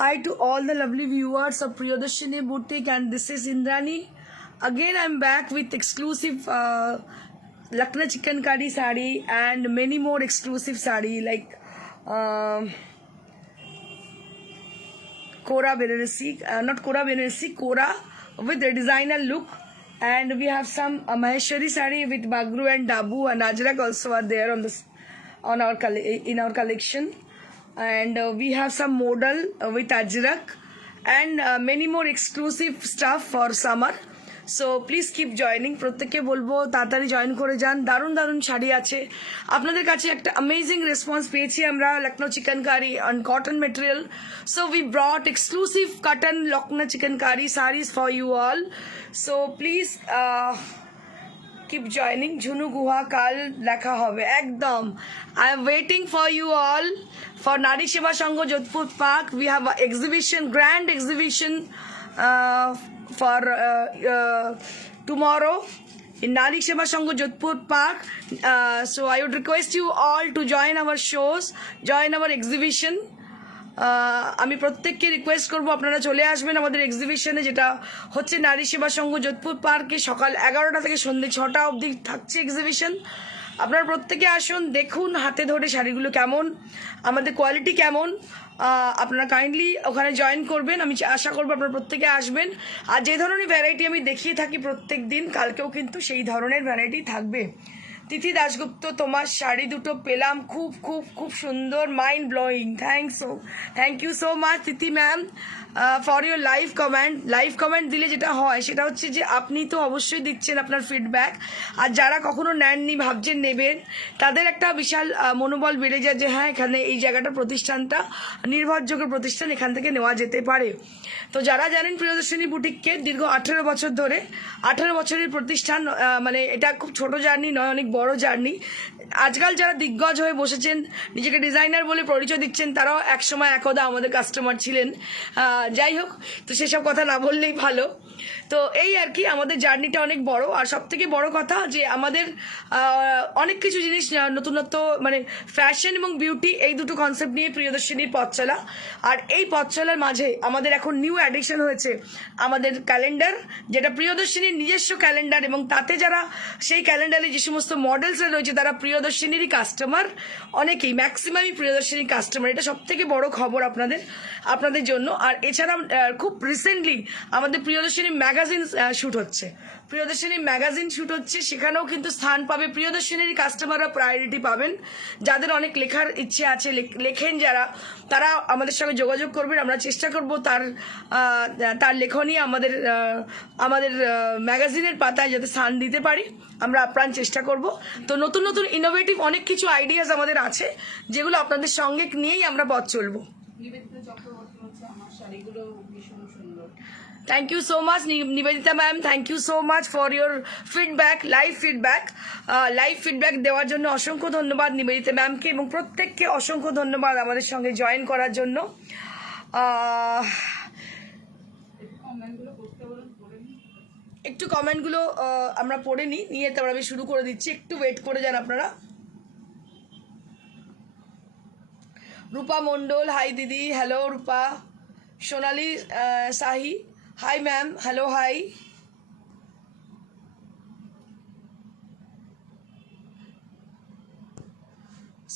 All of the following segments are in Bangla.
Hi to all the lovely viewers of Priyadarshini Boutique, and this is Indrani. Again, I'm back with exclusive Lucknow chicken curry sari and many more exclusive sari like Kora Benarasi, not Kora Benarasi, Kora with a designer look. And we have some Maheshwari sari with Bagru and Dabu and Ajrak also are there on this in our collection. And we have some model with Ajrak and many more exclusive stuff for summer. So please keep joining. প্রত্যেককে বলবো তাড়াতাড়ি জয়েন করে যান। দারুণ দারুণ শাড়ি আছে আপনাদের কাছে। একটা অ্যামেজিং রেসপন্স পেয়েছি আমরা Lucknow chikankari on cotton material. So we brought exclusive cotton Lucknow chikankari sarees for you all. So please keep joining. Jhunu Guha কাল দেখা হবে একদম। I am waiting for you all for Nari Seva Sangh Jodhpur Park. We have an exhibition, grand exhibition for tomorrow in Nari Seva Sangh Jodhpur Park. So I would request you all to join our shows, join our exhibition. আমি প্রত্যেককে রিকোয়েস্ট করবো আপনারা চলে আসবেন আমাদের এক্সিবিশনে, যেটা হচ্ছে নারী সেবা সংঘ যোধপুর পার্কে। সকাল 11টা থেকে সন্ধ্যে 6টা অবধি থাকছে এক্সিবিশন। আপনারা প্রত্যেকে আসুন, দেখুন হাতে ধরে শাড়িগুলো কেমন, আমাদের কোয়ালিটি কেমন। আপনারা কাইন্ডলি ওখানে জয়েন করবেন। আমি আশা করবো আপনারা প্রত্যেকে আসবেন। আর যে ধরনের ভ্যারাইটি আমি দেখিয়ে থাকি প্রত্যেক দিন, কালকেও কিন্তু সেই ধরনের ভ্যারাইটি থাকবে। তিথি দাশগুপ্ত, তোমার শাড়ি দুটো পেলাম, খুব খুব খুব সুন্দর, mind blowing. Thank you so much Tithi ma'am for your live comment দিলে যেটা হয় সেটা হচ্ছে যে আপনি তো অবশ্যই দিচ্ছেন আপনার ফিডব্যাক, আর যারা কখনো নেননি ভাবছেন নেবেন তাদের একটা বিশাল মনোবল বেড়ে যায় যে হ্যাঁ এখানে এই জায়গাটা প্রতিষ্ঠানটা নির্ভরযোগ্য প্রতিষ্ঠান, এখান থেকে নেওয়া যেতে পারে। তো যারা জানেন প্রিয়দর্শিনী বুটিককে দীর্ঘ 18 বছর ধরে, 18 বছরের প্রতিষ্ঠান, মানে এটা খুব ছোট জার্নি নয়, অনেক বড় জার্নি। আজকাল যারা দিগ্গজ হয়ে বসেছেন, নিজেকে ডিজাইনার বলে পরিচয় দিচ্ছেন, তারাও একসময় একদা আমাদের কাস্টমার ছিলেন। যাই হোক, তো সেসব কথা না বললেই ভালো। তো এই আর কি, আমাদের জার্নিটা অনেক বড়। আর সব থেকে বড় কথা যে আমাদের অনেক কিছু জিনিস নতুনত্ব, মানে ফ্যাশন এবং বিউটি, এই দুটো কনসেপ্ট নিয়ে প্রিয়দর্শিনীর পথ চলা। আর এই পথ চলার মাঝে আমাদের এখন নিউ অ্যাডিশন হয়েছে আমাদের ক্যালেন্ডার, যেটা প্রিয়দর্শিনীর নিজস্ব ক্যালেন্ডার, এবং তাতে যারা সেই ক্যালেন্ডারে যে সমস্ত মডেলসরা রয়েছে তারা প্রিয়দর্শিনীরই কাস্টমার, অনেকেই ম্যাক্সিমামই প্রিয়দর্শিনীর কাস্টমার। এটা সব থেকে বড় খবর আপনাদের জন্য। আর এছাড়া খুব রিসেন্টলি আমাদের প্রিয়দর্শিনী ম্যাগাজিন শ্যুট হচ্ছে, সেখানেও কিন্তু স্থান পাবে। প্রিয়দর্শিনীর কাস্টমাররা প্রায়োরিটি পাবেন। যাদের অনেক লেখার ইচ্ছে আছে, লেখেন যারা, তারা আমাদের সঙ্গে যোগাযোগ করবেন। আমরা চেষ্টা করব তার লেখনী আমাদের ম্যাগাজিনের পাতায় যাতে স্থান দিতে পারি, আমরা আপ্রাণ চেষ্টা করব। তো নতুন নতুন ইনোভেটিভ অনেক কিছু আইডিয়াস আমাদের আছে, যেগুলো আপনাদের সঙ্গে নিয়েই আমরা পথ চলবো। Thank you so much, Nivedita ma'am. Thank you so much for your feedback, live feedback দেওয়ার জন্য অসংখ্য ধন্যবাদ নিবেদিতা ম্যামকে, এবং প্রত্যেককে অসংখ্য ধন্যবাদ আমাদের সঙ্গে জয়েন করার জন্য। একটু কমেন্টগুলো আমরা পড়ে নিয়ে তারপর আমি শুরু করে দিচ্ছি, একটু ওয়েট করে যান আপনারা। রূপা মন্ডল, হাই দিদি, হ্যালো রূপা। সোনালি সাহি, hi ma'am, hello, hi.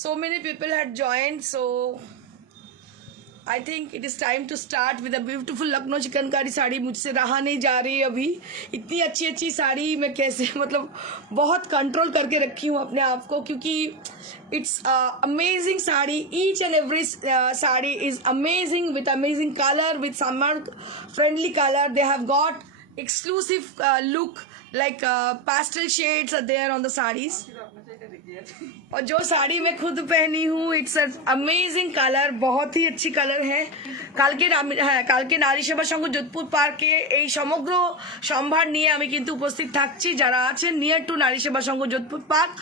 So many people had joined, so I think it is time to start with a beautiful Lucknow chicken curry sari. मुझसे रहा नहीं जा रही अभी, इतनी अच्छी साड़ी मैं कैसे, मतलब बहुत कंट्रोल करके रखी हूँ अपने आप को, क्योंकि it's amazing sari. Each and every sari is amazing, with amazing color, with summer friendly color. They have got exclusive look, like pastel shades are there on the sarees. और जो साड़ी मैं खुद पहनी हूँ, इट्स अमेजिंग कलर, बहुत ही अच्छी कलर है। কালকে নারী সেবা সংঘ যোধপুর পার্কে এই সমগ্র সম্ভার নিয়ে আমি কিন্তু উপস্থিত থাকছি। যারা আছেন নিয়ার টু নারী সেবা সংঘ যোধপুর পার্ক,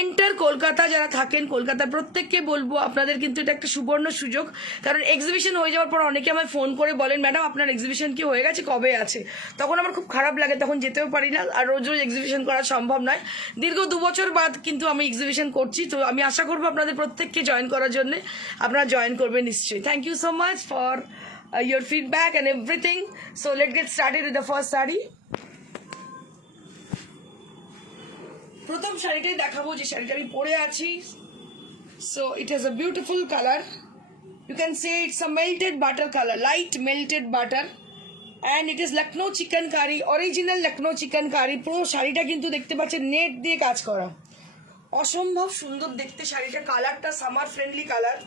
এন্টার কলকাতা, যারা থাকেন কলকাতার, প্রত্যেককে বলবো আপনাদের কিন্তু এটা একটা সুবর্ণ সুযোগ। কারণ এক্সিবিশন হয়ে যাওয়ার পর অনেকে আমায় ফোন করে বলেন, ম্যাডাম আপনার এক্সিবিশন কি হয়ে গেছে, কবে আছে? তখন আমার খুব খারাপ লাগে, তখন যেতেও পারি না, আর রোজ রোজ এক্সিবিশন করা সম্ভব নয়। দীর্ঘ 2 বছর বাদ কিন্তু আমি এক্সিবিশন করছি, তো আমি আশা করবো আপনাদের প্রত্যেককে জয়েন করার জন্য। আপনারা জয়েন করবেন নিশ্চয়ই। Thank you so much for your feedback and everything. So let's get started with the first saree. প্রথম শাড়িটাই দেখাবো যে শাড়িটা আমি পরে আছি। So it has a beautiful color. You can say it's a melted butter color, light melted butter. And it is Lucknow chicankari, original Lucknow chicankari. পুরো শাড়িটা কিন্তু দেখতে পাচ্ছেন নেট দিয়ে কাজ করা, অসম্ভব সুন্দর দেখতে শাড়িটা। কালারটা সামার ফ্রেন্ডলি কালার,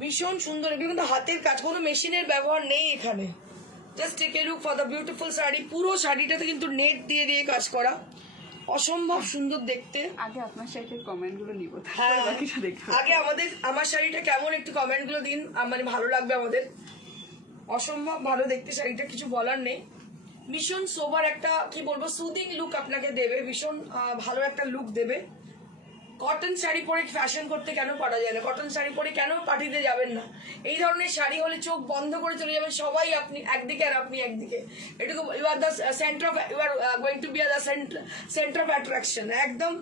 ভীষণ সুন্দর। এগুলো কিন্তু হাতের কাজ, কোনো মেশিনের ব্যবহার নেই এখানে। Just take a look for the beautiful sari. পুরো শাড়িটাতে কিন্তু নেট দিয়ে দিয়ে কাজ করা, অসম্ভব সুন্দর দেখতে। আগে আপনার শাড়িটার কমেন্টগুলো নিব, হ্যাঁ বাকিটা দেখব। আগে আমার শাড়িটা কেমন একটু কমেন্টগুলো দিন, মানে ভালো লাগবে আমাদের। অসম্ভব ভালো দেখতে শাড়িটা, কিছু বলার নেই। ভীষণ সোবার একটা কি বলবো সুদিং লুক আপনাকে দেবে, ভীষণ ভালো একটা লুক দেবে। কটন শাড়ি পরে ফ্যাশন করতে কেন পারা যায় না? কটন শাড়ি পরে কেন পার্টিতে যাবেন না? এই ধরনের শাড়ি হলে চোখ বন্ধ করে চলে যাবেন সবাই, আপনি একদিকে আর আপনি একদিকে। এটুকু you are the centre of, you are going to be the centre of attraction, একদম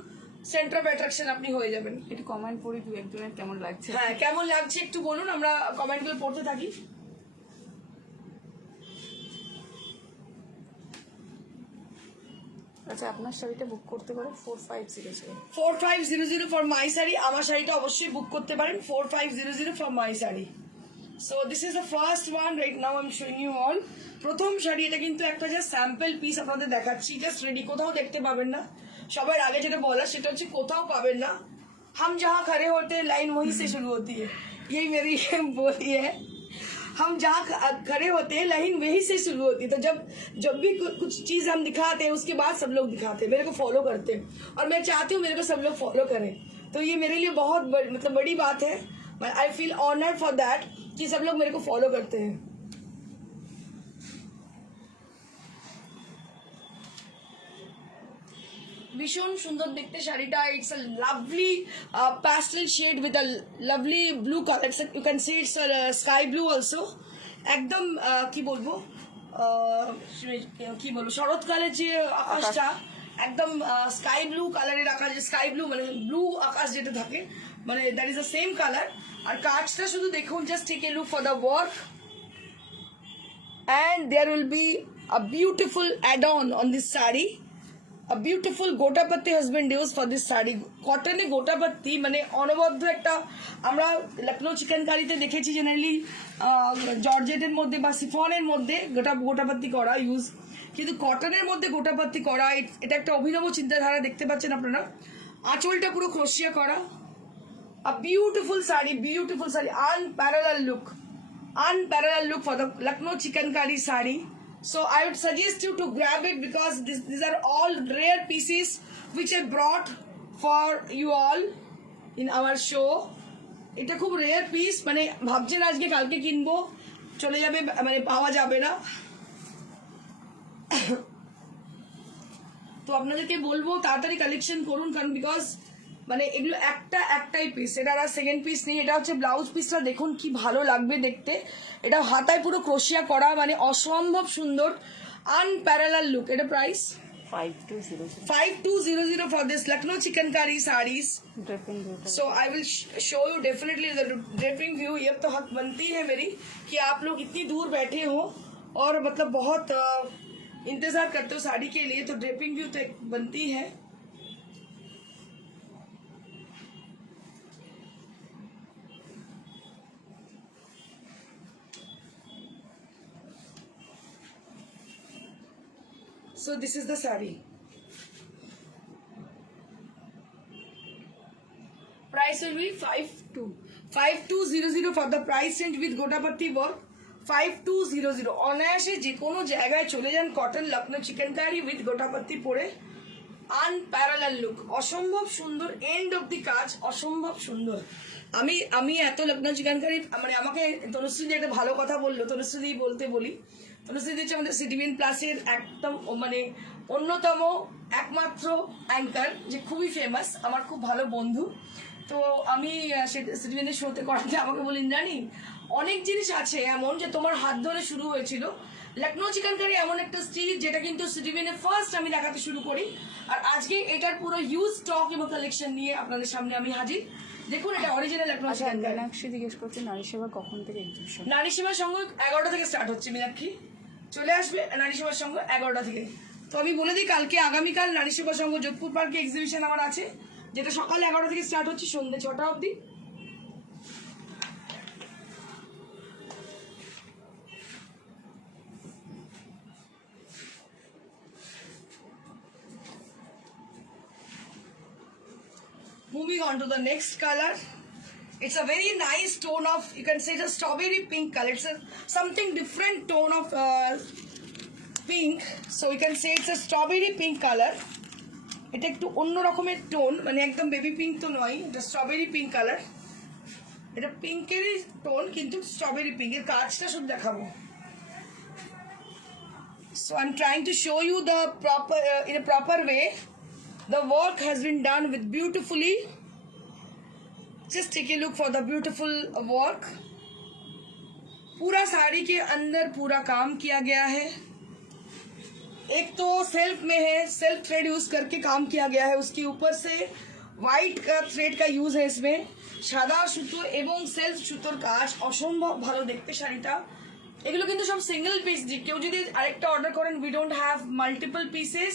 সেন্টার অফ অ্যাট্রাকশন আপনি হয়ে যাবেন। একটু কমেন্ট পড়ি দু একজনের কেমন লাগছে। হ্যাঁ কেমন লাগছে একটু বলুন, আমরা কমেন্টগুলো পড়তে থাকি। আচ্ছা, আপনার শাড়িটা বুক করতে পারেন 4500 4500 ফর মাই শাড়ি। আমার শাড়িটা অবশ্যই বুক করতে পারেন 4500 for my sari. So this is the first one, right now I am showing you all. প্রথম শাড়ি, এটা কিন্তু একটা জাস্ট স্যাম্পল পিস আপনাদের দেখাচ্ছি, জাস্ট রেডি, কোথাও দেখতে পাবেন না। সবার আগে যেটা বলা সেটা হচ্ছে কোথাও পাবেন না। हम जहाँ खड़े होते हैं लाइन वहीं से शुरू होती है, यही मेरी बोली है। हम जहाँ खड़े होते हैं लाइन वहीं से शुरू होती है। तो जब भी कुछ चीज़ हम दिखाते हैं उसके बाद सब लोग दिखाते हैं, मेरे को फॉलो करते हैं, और मैं चाहती हूँ मेरे को सब लोग फॉलो करें। तो ये मेरे लिए बहुत मतलब बड़ी बात है। I feel honoured for that कि सब लोग मेरे को फॉलो करते हैं। ভীষণ সুন্দর দেখতে শাড়িটা। It's a lovely pastel shade with a lovely blue colour, you can see it's sky blue also. একদম কি বলবো শরৎকালের যে আকাশটা, একদম স্কাই ব্লু কালারের আকাশ, স্কাই ব্লু মানে ব্লু আকাশ যেটা থাকে, মানে that is the same colour. আর কাজটা শুধু দেখুন, just take a look for the work, and there will be a beautiful add-on on this saree. A beautiful গোটাপত্তি has been used for this saree. কটনে গোটাপত্তি মানে অনবদ্য একটা, আমরা লখনৌ চিকেনকারিতে দেখেছি জেনারেলি জর্জেটের মধ্যে বা সিফনের মধ্যে গোটাপত্তি করা ইউজ, কিন্তু কটনের মধ্যে গোটাপত্তি করা এটা একটা অভিনব চিন্তাধারা। দেখতে পাচ্ছেন আপনারা, আঁচলটা পুরো ক্রোশিয়া করা। A beautiful saree, unparalleled look for the Lucknow chicankari saree. So I would suggest you to grab it because these are all rare pieces which I brought for you all in our show. এটা খুব রেয়ার পিস, মানে ভাবছেন আজকে কালকে কিনবো, চলে যাবে, মানে পাওয়া যাবে না। তো আপনাদেরকে বলবো তাড়াতাড়ি কালেকশন করুন, কারণ বিকজ মানে এগুলো একটাই পিস, এটা আর সেকেন্ড পিস নেই। এটা হচ্ছে ব্লাউজ পিসটা, দেখুন কি ভালো লাগবে দেখতে। এটা হাতায় পুরো ক্রোশিয়া করা, মানে অসম্ভব সুন্দর, আনপ্যারালাল লুক। এটা price 5200 for this Lucknow chicankari sarees. So I will show you definitely the draping view. ये तो हक बनती है मेरी कि आप लोग इतनी दूर बैठे हो और मतलब बहुत इंतजार करते हो साड़ी के लिए, तो ड्रेपिंग व्यू तो एक बनती है। So this is the saree. Price will be 5200 for the price range with গোটাপত্তি work 5200। অনায়াসে যে কোনো জায়গায় চলে যান, কটন লখনৌ চিকেনকারি উইথ গোটাপত্তি পরে, আনপ্যারালাল লুক, অসম্ভব সুন্দর, এন্ড অফ দি কাজ অসম্ভব সুন্দর। আমি এত লখনৌ চিকেনকারি, মানে আমাকে তনুশ্রী একটা ভালো কথা বললো, তনুশ্রী বলতে বলি, তনুশ্রী হচ্ছে আমাদের সিটিভিএন প্লাসের একদম মানে অন্যতম একমাত্র অ্যাঙ্কার, যে খুবই ফেমাস, আমার খুব ভালো বন্ধু। তো আমি সিটিভিএনের শোতে করাতে আমাকে বলি, জানি অনেক জিনিস আছে এমন যে তোমার হাত ধরে শুরু হয়েছিল। লখনৌ চিকেনকারি এমন একটা স্ট্রিট যেটা কিন্তু সিটিভিএনে ফার্স্ট আমি দেখাতে শুরু করি, আর আজকে এটার পুরো হিউজ স্টক এবং কালেকশন নিয়ে আপনাদের সামনে আমি হাজির। দেখুন এটা অরিজিনাল লখনৌ আচ্ছা চিকেন কারি। মীনাক্ষী জিজ্ঞেস করছে নারী সেবা কখন থেকে এক্সিবিশন? নারী সেবার সঙ্গ 11টা থেকে স্টার্ট হচ্ছে মীনাক্ষী, চলে আসবে নারী সেবার সঙ্গ 11টা থেকে। তো আমি বলে দিই কালকে আগামীকাল নারী সেবা সঙ্গ যোধপুর পার্কে এক্সিবিশন আমার আছে, যেটা সকাল 11টা থেকে স্টার্ট হচ্ছে সন্ধ্যে 6টা অবধি। Moving on to the next color. It's a very nice tone of, you can say it's a strawberry pink color. It's a something different tone of pink. So you can say it's a strawberry pink color. এটা একটু অন্য রকমের টোন, মানে একদম বেবি পিঙ্ক তো নয়, এটা স্ট্রবেরি পিঙ্ক কালার। এটা পিঙ্কেরই টোন কিন্তু স্ট্রবেরি পিঙ্ক। এর কাজটা শুধু দেখাবো। So I'm trying to show you the proper in a proper way. The work has been done with beautifully. Just take a look for the beautiful work. पूरा साड़ी के अंदर पूरा काम किया गया है। एक तो सेल्फ में है, सेल्फ थ्रेड यूज करके काम किया गया है, उसके ऊपर से হোয়াইট থ্রেড का यूज है इसमें, সাদা সুতো এবং সেলফ সুতোর কাজ, অসম্ভব ভালো দেখতে শাড়িটা। এগুলো কিন্তু সব সিঙ্গেল পিস, কেউ যদি আরেকটা অর্ডার করেন we don't have multiple pieces,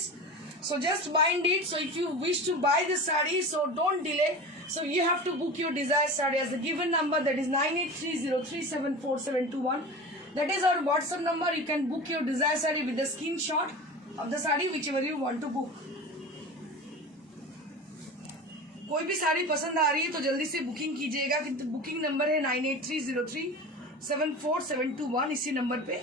so just bind it. So if you wish to buy this sari, so don't delay, so you have to book your desired saree as the given number, that is 9830374721. That is our WhatsApp number. You can book your desired saree with the screenshot of the saree whichever you want to book. कोई भी साड़ी पसंद आ रही है तो जल्दी से बुकिंग कीजिएगा, किंतु बुकिंग नंबर है 9830374721, इसी नंबर पे।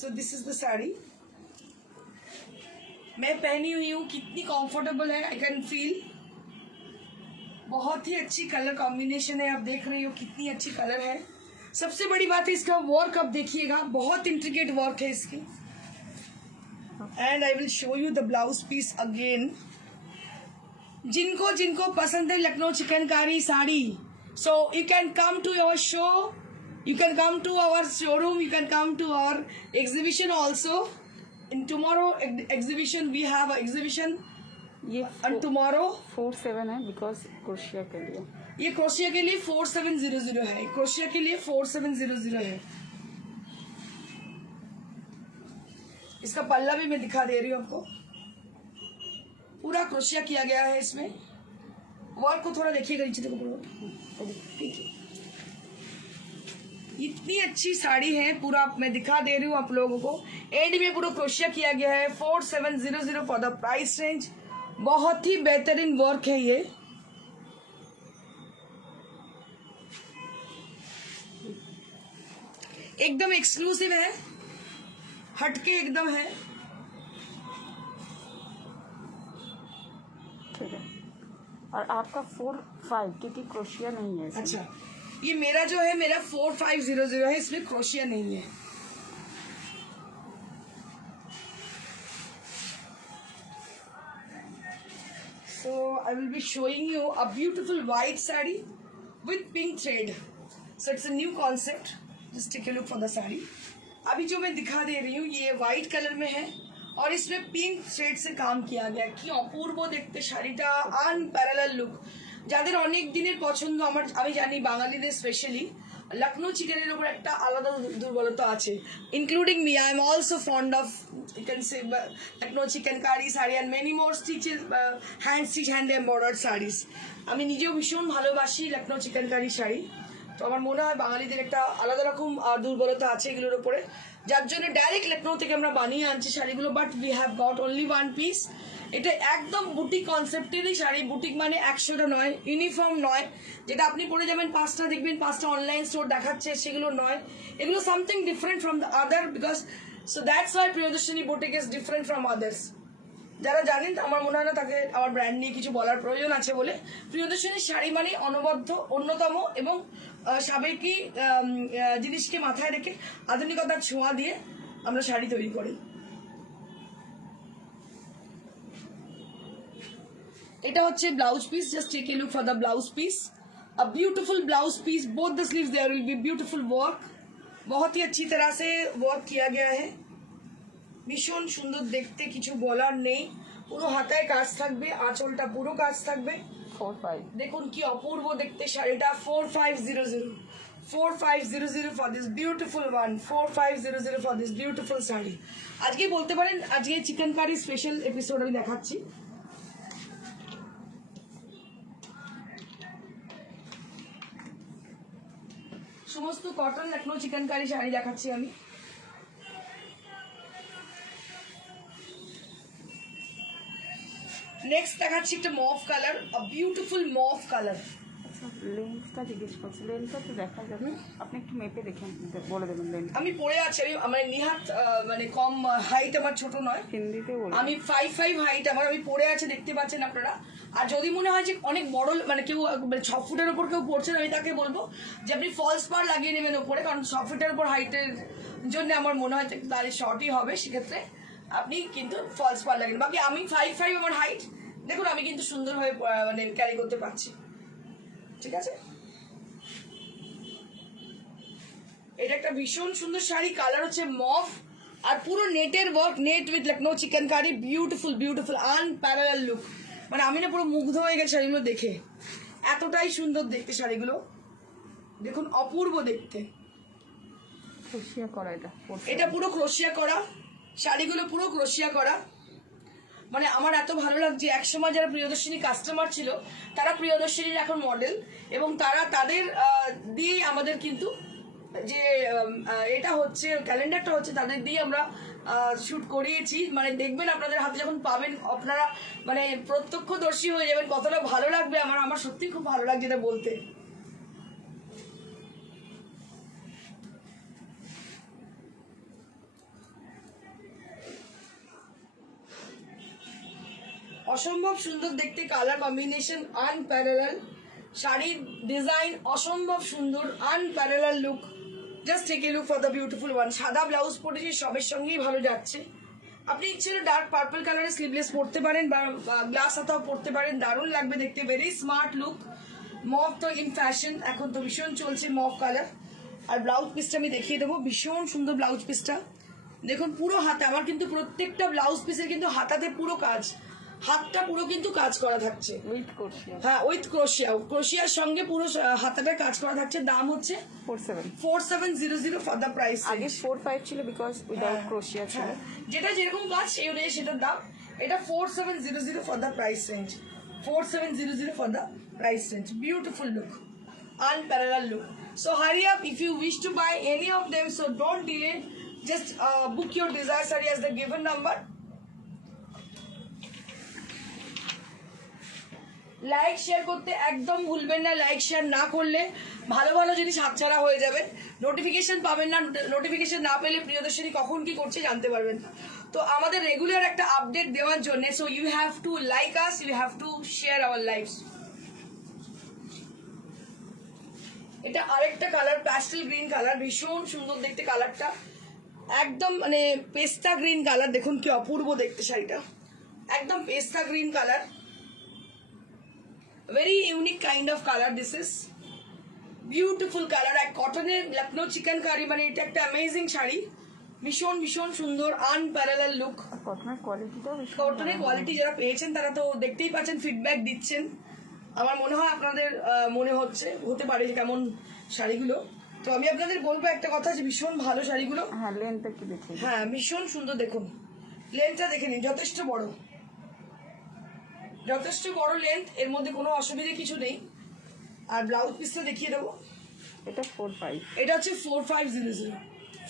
So this is the sari मैं पहनी हुई हूँ, कितनी कंफर्टेबल है, आई कैन फील। बहुत ही अच्छी कलर कॉम्बिनेशन है, आप देख रही हो कितनी अच्छी कलर है। सबसे बड़ी बात है इसका वर्क, आप देखिएगा बहुत इंट्रिकेट वर्क है इसकी। And I will show you the blouse piece again. जिनको जिनको पसंद है Lucknow chikankari sari, so you can come to your show, you can come to our showroom, you can come to our exhibition also. In tomorrow exhibition we have a exhibition ये and tomorrow 47 है बिकॉज क्रोशिया के लिए। ये क्रोशिया के लिए 4700 है, क्रोशिया के लिए 4700 है। इसका पल्ला भी मैं दिखा दे रही हूँ आपको, पूरा क्रोशिया किया गया है इसमें। वर्क को थोड़ा देखिएगा नीचे देखो पूरा, ठीक है। इतनी अच्छी साड़ी है, पूरा मैं दिखा दे रही हूँ आप लोगों को। एंड में पूरा क्रोशिया किया गया है, 4700 फॉर द प्राइस रेंज। बहुत ही बेहतरीन वर्क है ये। एकदम एक्सक्लूसिव है, हटके एकदम है। ठीक है, और आपका 45 क्योंकि क्रोशिया नहीं है इसमें। अच्छा, ये मेरा जो है मेरा 4500 है, इसमें क्रोशिया नहीं है। So I will be showing you a beautiful white saree with pink thread. So it's a new concept. Just take a look for the saree. अभी जो मैं दिखा दे रही हूँ ये white कलर में है और इसमें पिंक थ्रेड से काम किया गया। কি অপূর্ব দেখতে শাড়িটা, আনপ্যারালাল লুক। যাদের অনেক দিনের পছন্দ, আমি জানি বাঙালিদের স্পেশালি লখনৌ চিকেনের উপর একটা আলাদা দুর্বলতা আছে, including me. I am also fond of, you can say, Lucknow chikankari sari and many more stitches, hand stitch, hand embroidered saris. আমি নিজেও ভীষণ ভালোবাসি লখনৌ চিকেন কারি শাড়ি। তো আমার মনে হয় বাঙালিদের একটা আলাদা রকম দুর্বলতা আছে এগুলোর উপরে, যার জন্য ডাইরেক্ট লখনৌ থেকে আমরা বানিয়ে আনছি শাড়িগুলো। But we have got only one piece. এটা একদম বুটিক কনসেপ্টেরই শাড়ি। বুটিক মানে 100টা নয়, ইউনিফর্ম নয়, যেটা আপনি পরে যাবেন 5টা দেখবেন 5টা অনলাইন স্টোর দেখাচ্ছে, সেগুলো নয়। এগুলো something different from the other, because so that's why Priyadarshini boutique is different from others. যারা জানেন আমার মনে হয় না তাকে আমার ব্র্যান্ড নিয়ে কিছু বলার প্রয়োজন আছে বলে। প্রিয়দর্শিনীর শাড়ি মানে অনবদ্য, অন্যতম এবং সাবেকি জিনিসকে মাথায় রেখে আধুনিকতার ছোঁয়া দিয়ে আমরা শাড়ি তৈরি করি। এটা হচ্ছে blouse piece. Just take a look for the blouse piece. A beautiful blouse piece, both the sleeves there will be beautiful work. बहुत ही अच्छी तरह से वर्क किया गया है। ভীষণ সুন্দর দেখতে, কিছু বলার নেই। পুরো হাতায় কাজ থাকবে, আঁচলটা পুরো কাজ থাকবে। 45 দেখুন কি অপূর্ব দেখতে শাড়িটা। 4500 4500 for this beautiful one, 4500 for this beautiful sari. আজকে বলতে পারেন আজকে চিকেন কারি স্পেশাল এপিসোড আমি দেখাচ্ছি। সমস্ত কটন লখনৌ চিকেন কারি শাড়ি দেখাচ্ছি আমি। নেক্সট দেখাচ্ছি একটা mauve colour, beautiful mauve colour. আচ্ছা লেন্থটা জিজ্ঞেস করছি, লেন্থটা তো দেখা যাবে, আপনি একটু মেপে দেখে বলে দেবেন লেন্থ। আমি পরে আছি, আমি আমার নিহাত মানে কম হাইট, আমার ছোট নয়, হিন্দিতে বলে আমি 5'5" হাইট আমার। আমি পরে আছে, দেখতে পাচ্ছেন আপনারা। আর যদি মনে হয় যে অনেক বড় মানে কেউ মানে 6 ফুটের ওপর কেউ পড়ছেন, আমি তাকে বলবো যে আপনি ফলস পার লাগিয়ে নেবেন ওপরে, কারণ 6 ফুটের ওপর হাইটের জন্য আমার মনে হয় তাহলে শর্টই হবে, সেক্ষেত্রে আপনি কিন্তু ফলস পার লাগেন। বাকি আমি 5'5" আমার হাইট, দেখুন আমি কিন্তু সুন্দরভাবে মানে ক্যারি করতে পারছি, ঠিক আছে। এটা একটা ভীষণ সুন্দর শাড়ি, কালার হচ্ছে মভ, আর পুরো নেটের work, net with Lucknow chikankari, beautiful beautiful unparallel look. মানে আমি না পুরো মুগ্ধ হয়ে গেছি শাড়িগুলো দেখে, এতটাই সুন্দর দেখতে শাড়িগুলো, দেখুন অপূর্ব দেখতে। ক্রোশিয়া করা এটা, এটা পুরো ক্রোশিয়া করা, শাড়িগুলো পুরো ক্রোশিয়া করা। মানে আমার এত ভালো লাগছে, একসময় যারা প্রিয়দর্শিনী কাস্টমার ছিল তারা প্রিয়দর্শিনীর এখন মডেল, এবং তারা তাদের দিয়ে আমাদের কিন্তু যে এটা হচ্ছে ক্যালেন্ডারটা হচ্ছে তাদের দিয়ে আমরা শুট করিয়েছি। মানে দেখবেন আপনাদের হাতে যখন পাবেন আপনারা মানে প্রত্যক্ষদর্শী হয়ে যাবেন কতটা ভালো লাগবে। আমার সত্যি খুব ভালো লাগছে এটা বলতে। অসম্ভব সুন্দর দেখতে, কালার কম্বিনেশন আনপ্যারালাল, শাড়ির ডিজাইন অসম্ভব সুন্দর, unparallel look. Just take a look for the beautiful one. সাদা ব্লাউজ পরেছি, সবের সঙ্গেই ভালো যাচ্ছে। আপনি ইচ্ছে ডার্ক পার্পল কালারের স্লিভলেস পরতে পারেন বা গ্লাস হাতাও পরতে পারেন, দারুণ লাগবে দেখতে, ভেরি স্মার্ট লুক। মভ তো ইন ফ্যাশন, এখন তো ভীষণ চলছে মভ কালার। আর ব্লাউজ পিসটা আমি দেখিয়ে দেবো, ভীষণ সুন্দর ব্লাউজ পিসটা দেখুন। পুরো হাতে আমার কিন্তু প্রত্যেকটা ব্লাউজ পিসের কিন্তু হাতাতে পুরো কাজ, হাতটা পুরো কিন্তু কাজ করা থাকছে, উইথ ক্রোশিয়া। হ্যাঁ উইথ ক্রোশিয়া, ক্রোশিয়ার সঙ্গে পুরো হাতাটা কাজ করা থাকছে। দাম হচ্ছে 4700 ফর দ্য প্রাইস। আগে 45 ছিল বিকজ উইদাউট ক্রোশিয়া ছিল। যেটা যেরকম কাজ সেই অনুযায়ী সেটার দাম। এটা 4700 for the price range, 4700 for the price range. Beautiful look, unparalleled look. So hurry up if you wish to buy any of them, so don't delay, just book your desire saree as the given number. Like share করতে একদম ভুলবেন না, লাইক শেয়ার না করলে ভালো ভালো জিনিস হাতছাড়া হয়ে যাবে, নোটিফিকেশন পাবেন না, নোটিফিকেশন না পেলে প্রিয়দর্শিনী কখন কি করছে জানতে পারবেন। তো আমাদের রেগুলার একটা আপডেট দেওয়ার জন্য so you have to like us, you have to share our lives. এটা আরেকটা কালার, প্যাস্টেল গ্রিন কালার, ভীষণ সুন্দর দেখতে কালারটা, একদম মানে পেস্তা গ্রিন কালার, দেখুন কি অপূর্ব দেখতে শাড়িটা, একদম পেস্তা green colour, very unique kind of color this is, beautiful color। এক কটনের লখনৌ চিকেন কারি, মানে এটা একটা অ্যামেজিং শাড়ি, ভীষণ ভীষণ সুন্দর আনপ্যারালাল লুক। কটনের কোয়ালিটিটাও বেশ, কটনের কোয়ালিটি যারা পেয়েছেন তারা তো দেখতেই পাচ্ছেন, ফিডব্যাক দিচ্ছেন। আমার মনে হয় আপনাদের মনে হতে পারে যে কেমন শাড়িগুলো। তো আমি আপনাদের বলবো একটা কথা, যে ভীষণ ভালো শাড়িগুলো। হ্যাঁ লেন্থটা কি দেখে, হ্যাঁ ভীষণ সুন্দর, দেখুন লেন্থটা দেখে নিন, যথেষ্ট বড়, যথেষ্ট বড় লেন্থ, এর মধ্যে কোনো অসুবিধা কিছু নেই। আর ব্লাউজ পিসটা দেখিয়ে দেবো, এটা 45, এটা হচ্ছে 4500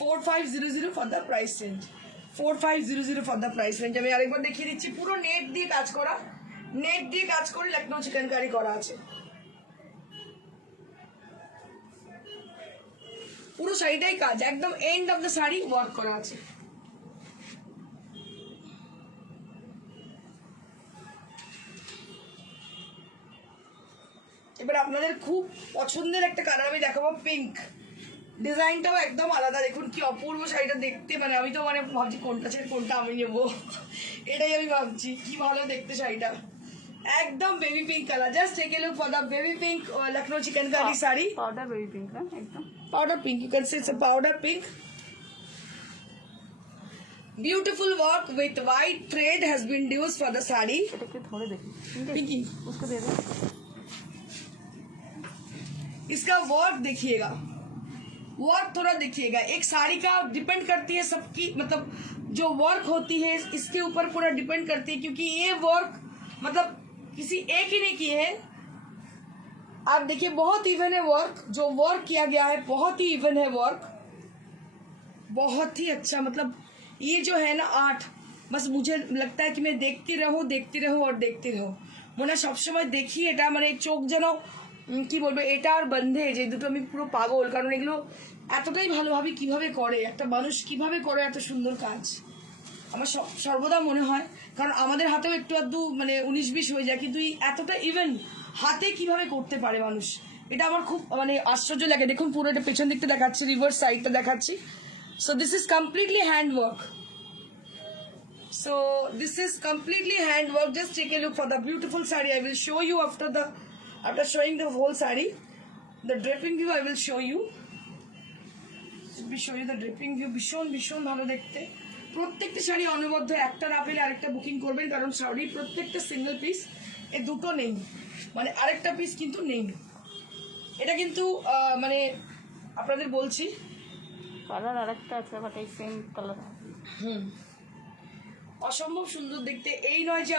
4500 for the price range, 4500 for the price range. আমি আরেকবার দেখিয়ে দিচ্ছি, পুরো নেট দিয়ে কাজ করা, নেট দিয়ে কাজ করে লখনৌ চিকেন কারি করা আছে। পুরো শাড়িটাই কাজ, একদম end of the sari work করা আছে। এবার আপনাদের খুব পছন্দের একটা কালার আমি দেখাবো, পিঙ্ক, ডিজাইনটাও একদম আলাদা, দেখুন কি অপূর্ব শাড়িটা দেখতে। মানে আমি তো মানে ভাবছি কোনটা ছেড়ে কোনটা আমি নেবো, এটাই আমি ভাবছি, কি ভালো দেখতে শাড়িটা, একদম baby pink colour. Just take a look for the baby pink Lucknow chikankari sari, powder baby pink না, একদম powder pink, you can say it's a powder pink, Beautiful work with white thread has been used for the sari. এটা একটু ধরে দেখি पिंकी, उसको दे दो इसका वर्क देखिएगा, वर्क थोड़ा देखिएगा। एक साड़ी का डिपेंड करती है सबकी, मतलब जो वर्क होती है इसके ऊपर पूरा डिपेंड करती है, क्योंकि ये वर्क मतलब किसी एक ही ने किए हैं। आप देखिए बहुत इवन है वर्क, जो वर्क किया गया है बहुत ही इवन है वर्क, बहुत ही अच्छा। मतलब ये जो है ना आर्ट, बस मुझे लगता है कि मैं देखती रहूं और देखती रहूं। মনে সবসময় দেখি এটা মানে চোখ যেন কি বলবো, এটা আর বন্ধে, যে দুটো আমি পুরো পাগল, কারণ এগুলো এতটাই ভালোভাবে কিভাবে করে একটা মানুষ, কিভাবে করে এত সুন্দর কাজ। আমার সর্বদা মনে হয়, কারণ আমাদের হাতেও একটু আধটু মানে 19-20 হয়ে যায়, কিন্তু এতটা ইভেন হাতে কিভাবে করতে পারে মানুষ, এটা আমার খুব মানে আশ্চর্য লাগে। দেখুন পুরো এটা পেছন দিকটা দেখাচ্ছি, রিভার্স সাইডটা দেখাচ্ছি। So this is completely hand work. So this is completely handwork. Just take a look for the beautiful sari. I will show you after showing the whole sari. The draping view I will show you. Let me show you the draping view. ভীষণ ভালো দেখতে। প্রত্যেকটা শাড়ি অনবদ্য, একটা না পেলে আরেকটা বুকিং করবেন, কারণ শাড়ি প্রত্যেকটা সিঙ্গেল পিস, এ দুটো নেই, মানে আরেকটা পিস কিন্তু নেই। এটা কিন্তু মানে আপনাদের বলছি কালার আরেকটা আছে, বাট এই সেম কালার। অসম্ভব সুন্দর দেখতে। এই নয় যে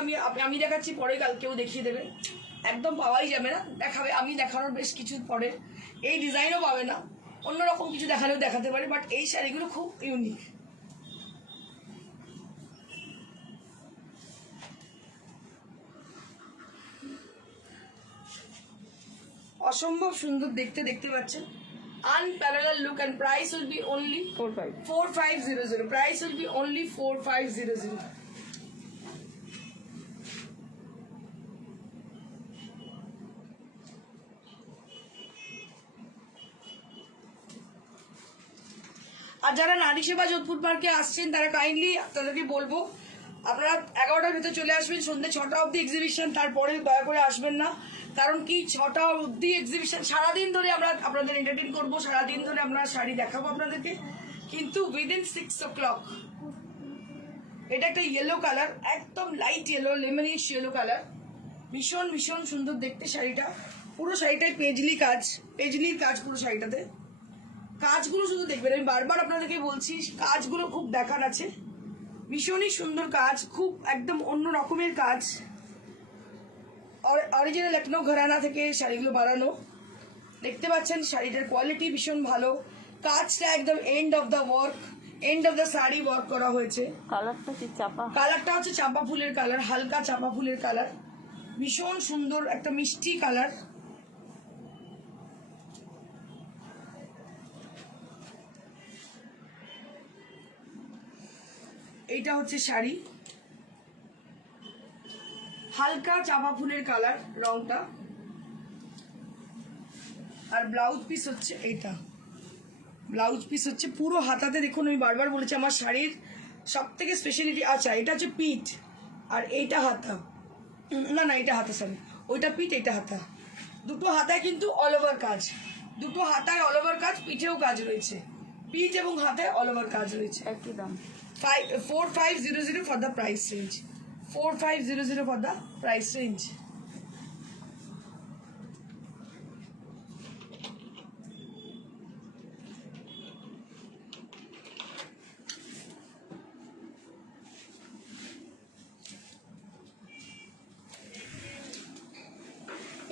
আমি দেখাচ্ছি পরে কাল কেউ দেখিয়ে দেবে, একদম পাওয়াই যাবে না। দেখাবে আমি দেখানোর বেশ কিছু পরে, এই ডিজাইনও পাবে না, অন্যরকম কিছু দেখালেও দেখাতে পারে, বাট এই শাড়িগুলো খুব ইউনিক। অসম্ভব সুন্দর দেখতে পাচ্ছেন। Unparalleled look, and price will be only 4500. Price will be only 4500. আর যারা নারী সেবা যোধপুর পার্কে আসছেন তারা কাইন্ডলি তাদেরকে বলবো আপনারা 11টার ভিতরে চলে আসবেন, সন্ধ্যে 6টা অবধি এক্সিবিশন, তারপরে দয়া করে আসবেন না। কারণ কি 6টা অবধি এক্সিবিশন, সারাদিন ধরে আমরা আপনাদের এন্টারটেইন করবো, সারাদিন ধরে আমরা শাড়ি দেখাবো আপনাদেরকে, কিন্তু উইদিন 6 o'clock। এটা একটা ইয়েলো কালার, একদম light yellow, lemonish yellow colour, ভীষণ সুন্দর দেখতে শাড়িটা। পুরো শাড়িটায় পেজলির কাজ পুরো শাড়িটাতে। কাজগুলো শুধু দেখবেন, আমি বারবার আপনাদেরকে বলছি কাজগুলো খুব দেখার আছে, ভীষণই সুন্দর কাজ, খুব একদম অন্য রকমের কাজ। অরিজিনাল লখনৌ ঘরানা থেকে শাড়িগুলো বানানো, দেখতে পাচ্ছেন শাড়িটার কোয়ালিটি ভীষণ ভালো। কাজটা একদম end of the sari work করা হয়েছে। কালারটা হচ্ছে চাপা ফুলের কালার, হালকা চাপা ফুলের কালার, ভীষণ সুন্দর একটা মিষ্টি কালার। এইটা হচ্ছে শাড়ি, হালকা চাপা ফুলের কালার রংটা, আর ব্লাউজ পিস হচ্ছে এইটা। ব্লাউজ পিস হচ্ছে পুরো হাতাতে, দেখুন আমি বারবার বলেছি আমার শাড়ির সব থেকে স্পেশালিটি। আচ্ছা এটা হচ্ছে পিঠ, আর এইটা হাতা, না এটা হাতা, সরি ওইটা পিঠ এইটা হাতা, দুটো হাতায় কিন্তু অল ওভার কাজ, দুটো হাতায় অল ওভার কাজ, পিঠেও কাজ রয়েছে, পিঠ এবং হাতায় অল ওভার কাজ রয়েছে। একই দাম 4500 for the price range. 4500 for the price range.